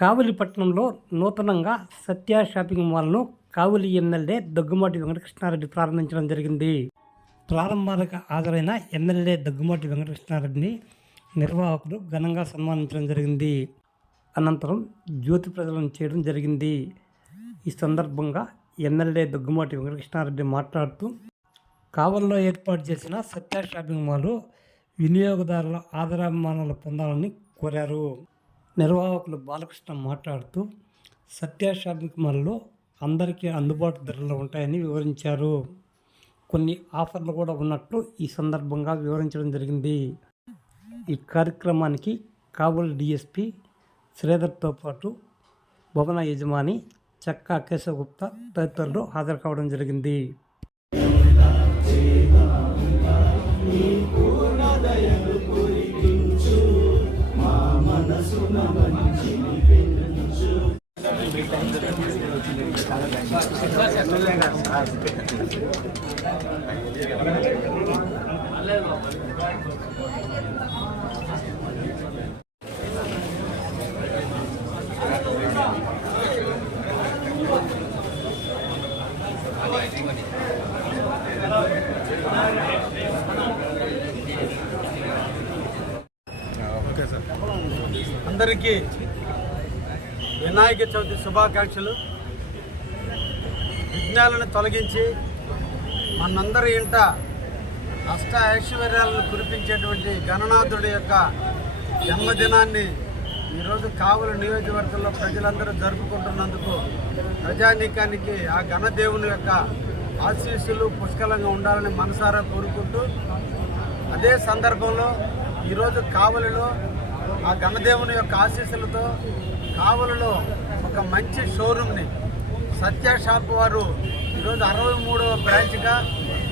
కావలిపట్నంలో నూతనంగా సత్య షాపింగ్ మాల్ను కావలి ఎమ్మెల్యే దగ్గుమాటి వెంకటకృష్ణారెడ్డి ప్రారంభించడం జరిగింది. ప్రారంభాలకు హాజరైన ఎమ్మెల్యే దగ్గుమాటి వెంకటకృష్ణారెడ్డిని నిర్వాహకులు ఘనంగా సన్మానించడం జరిగింది. అనంతరం జ్యోతి ప్రజలను చేయడం జరిగింది. ఈ సందర్భంగా ఎమ్మెల్యే దగ్గుమాటి వెంకటకృష్ణారెడ్డి మాట్లాడుతూ కావల్లో ఏర్పాటు చేసిన సత్య షాపింగ్ మాల్ వినియోగదారుల ఆదరాభిమానాలు పొందాలని కోరారు. నిర్వాహకులు బాలకృష్ణ మాట్లాడుతూ సత్య షాపింగ్ మాల్లో అందరికీ అందుబాటు ధరలు ఉంటాయని వివరించారు. కొన్ని ఆఫర్లు కూడా ఉన్నట్లు ఈ సందర్భంగా వివరించడం జరిగింది. ఈ కార్యక్రమానికి కాబూల్ డిఎస్పి శ్రీధర్తో పాటు భవన యజమాని చక్కా కేశవగుప్తా తదితరులు హాజరు కావడం జరిగింది. అందరికీ వినాయక చవితి శుభాకాంక్షలు. విఘ్నాలను తొలగించి మనందరి ఇంట అష్ట ఐశ్వర్యాలను కురిపించేటువంటి గణనాథుడి యొక్క జన్మదినాన్ని ఈరోజు కావలి నియోజకవర్గంలో ప్రజలందరూ జరుపుకుంటున్నందుకు ప్రజానీకానికి ఆ గణదేవుని యొక్క ఆశీస్సులు పుష్కలంగా ఉండాలని మనసారా కోరుకుంటూ అదే సందర్భంలో ఈరోజు కావలిలో ఆ గణదేవుని యొక్క ఆశీస్సులతో కావలిలో ఒక మంచి షోరూమ్ని సత్య షాప్ వారు ఈరోజు అరవై మూడవ బ్రాంచ్గా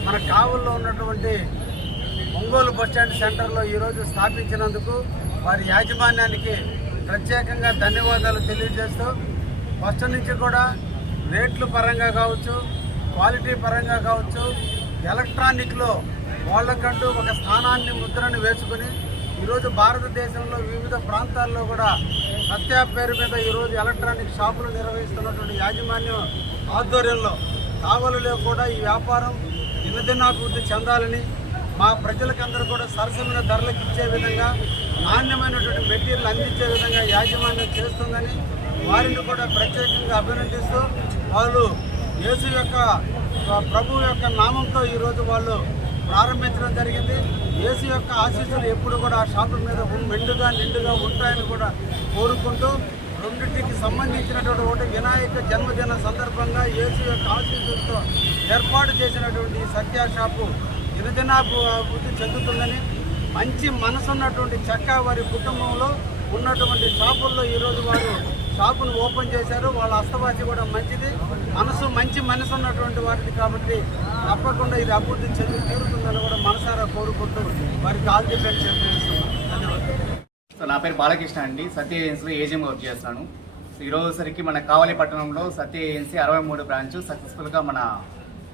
మన కావుల్లో ఉన్నటువంటి ఒంగోలు బస్టాండ్ సెంటర్లో ఈరోజు స్థాపించినందుకు వారి యాజమాన్యానికి ప్రత్యేకంగా ధన్యవాదాలు తెలియజేస్తూ ఫస్ట్ నుంచి కూడా రేట్లు పరంగా కావచ్చు క్వాలిటీ పరంగా కావచ్చు ఎలక్ట్రానిక్లో వాళ్ళకంటూ ఒక స్థానాన్ని ముద్రను వేసుకుని ఈరోజు భారతదేశంలో వివిధ ప్రాంతాల్లో కూడా సత్య పేరు మీద ఈరోజు ఎలక్ట్రానిక్ షాపులు నిర్వహిస్తున్నటువంటి యాజమాన్యం ఆధ్వర్యంలో కావలిలో కూడా ఈ వ్యాపారం దినదినాభివృద్ధి చెందాలని మా ప్రజలకందరూ కూడా సరసమైన ధరలకు ఇచ్చే విధంగా నాణ్యమైనటువంటి మెటీరియల్ అందించే విధంగా యాజమాన్యం చేస్తుందని వారిని కూడా ప్రత్యేకంగా అభినందిస్తూ వాళ్ళు యేసు యొక్క ప్రభు యొక్క నామంతో ఈరోజు వాళ్ళు ప్రారంభించడం జరిగింది. ఏసీ యొక్క ఆశీస్సులు ఎప్పుడు కూడా ఆ షాపుల మీద మెండుగా నిండుగా ఉంటాయని కూడా కోరుకుంటూ రెండింటికి సంబంధించినటువంటి ఒకటి వినాయక జన్మదిన సందర్భంగా ఏసీ యొక్క ఆశీస్సులతో ఏర్పాటు చేసినటువంటి సత్యా సత్య షాపు గిరిజనాభివృద్ధి చెందుతుందని మంచి మనసున్నటువంటి చక్క వారి కుటుంబంలో ఉన్నటువంటి షాపుల్లో ఈరోజు వారు షాపును ఓపెన్ చేశారు. వాళ్ళ అస్తవాచి కూడా మంచిది. మనసు మంచి మనసు ఉన్నటువంటి వాటిది కాబట్టి తప్పకుండా ఇది అభివృద్ధి చెంది తీరుతుందని కూడా మనసారా కోరుకుంటూ వారికి ఆల్ ది బెస్ట్ ధన్యవాదాలు సో నా పేరు బాలకృష్ణ అండి. సత్య ఏజెన్సీలో ఏజెంట్గా వర్క్ చేస్తాను. ఈరోజుసరికి సరికి మన కావలి పట్టణంలో సత్య ఏజెన్సీ అరవై మూడు బ్రాంచ్ సక్సెస్ఫుల్గా మన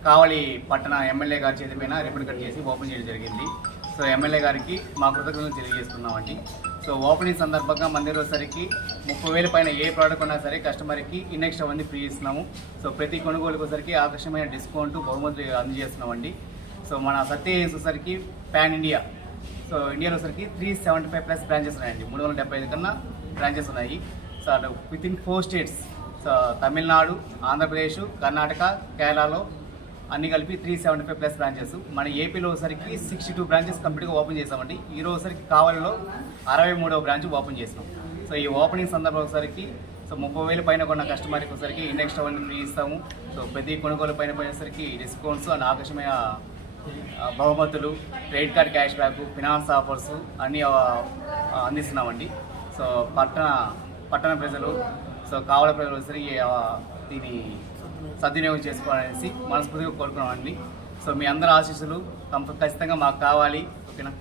కావలి పట్టణ ఎమ్మెల్యే గారి చేతి పైన రిబ్బన్ కట్ చేసి ఓపెన్ చేయడం జరిగింది. సో ఎమ్మెల్యే గారికి మా కృతజ్ఞతలు తెలియజేస్తున్నామండి. సో ఓపెనింగ్ సందర్భంగా మన వచ్చేసరికి ముప్పై వేల పైన ఏ ప్రోడక్ట్ ఉన్నా సరే కస్టమర్కి ఇన్నెక్స్ట్ అవన్నీ ఫ్రీ ఇస్తున్నాము. సో ప్రతి కొనుగోలుకు వచ్చరికి ఆకర్షమైన డిస్కౌంట్ బహుమతులు అందజేస్తున్నామండి. సో మన Satya agency pan India. So ఇండియాలో వచ్చరికి three seventy five plus branches ఉన్నాయండి. మూడు వందల డెబ్బై ఐదు కన్నా బ్రాంచెస్ ఉన్నాయి. సో అటు within four states. So Tamil Nadu Andhra Pradesh Karnataka కేరళలో అన్ని కలిపి three seventy five plus branches మన ఏపీలో వచ్చరికి సిక్స్టీ టూ బ్రాంచెస్ కంప్లీట్గా ఓపెన్ చేసామండి. ఈ రోజు కావలిలో అరవై మూడవ బ్రాంచ్ ఓపెన్ చేసాం సో ఈ ఓపెనింగ్ సందర్భం వచ్చరికి సో ముప్పై వేల పైన కొన్న కస్టమర్కి ఒకసారికి ఇండెక్స్ అవన్నీ ఫ్రీ ఇస్తాము. సో ప్రతి కొనుగోలు పైన పోయేసరికి డిస్కౌంట్స్ అండ్ ఆకర్షమైన బహుమతులు credit card cash back finance offers అన్నీ అందిస్తున్నామండి. సో పట్టణ పట్టణ ప్రజలు సో కావల ప్రజలు సరి దీన్ని సద్వినియోగం చేసుకోవాలనేసి మనస్ఫూర్తిగా కోరుకున్నామండి. సో మీ అందరి ఆశీస్సులు ఖచ్చితంగా మాకు కావాలి ఓకేనా?